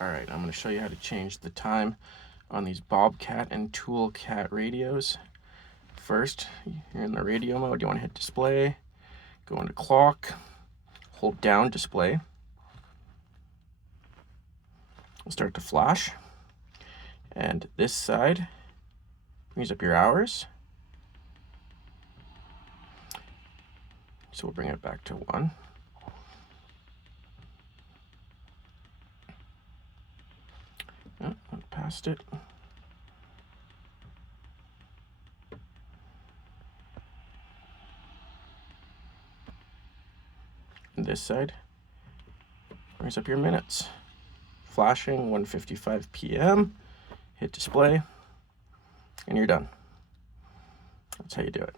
All right, I'm going to show you how to change the time on these bobcat and toolcat radios. First, you're in the radio mode. You want to hit display, go into clock, hold down display. It'll start to flash. And this side brings up your hours. So we'll bring it back to 1. Oh, went past it. And this side brings up your minutes. Flashing 1:55 p.m. Hit display, and you're done. That's how you do it.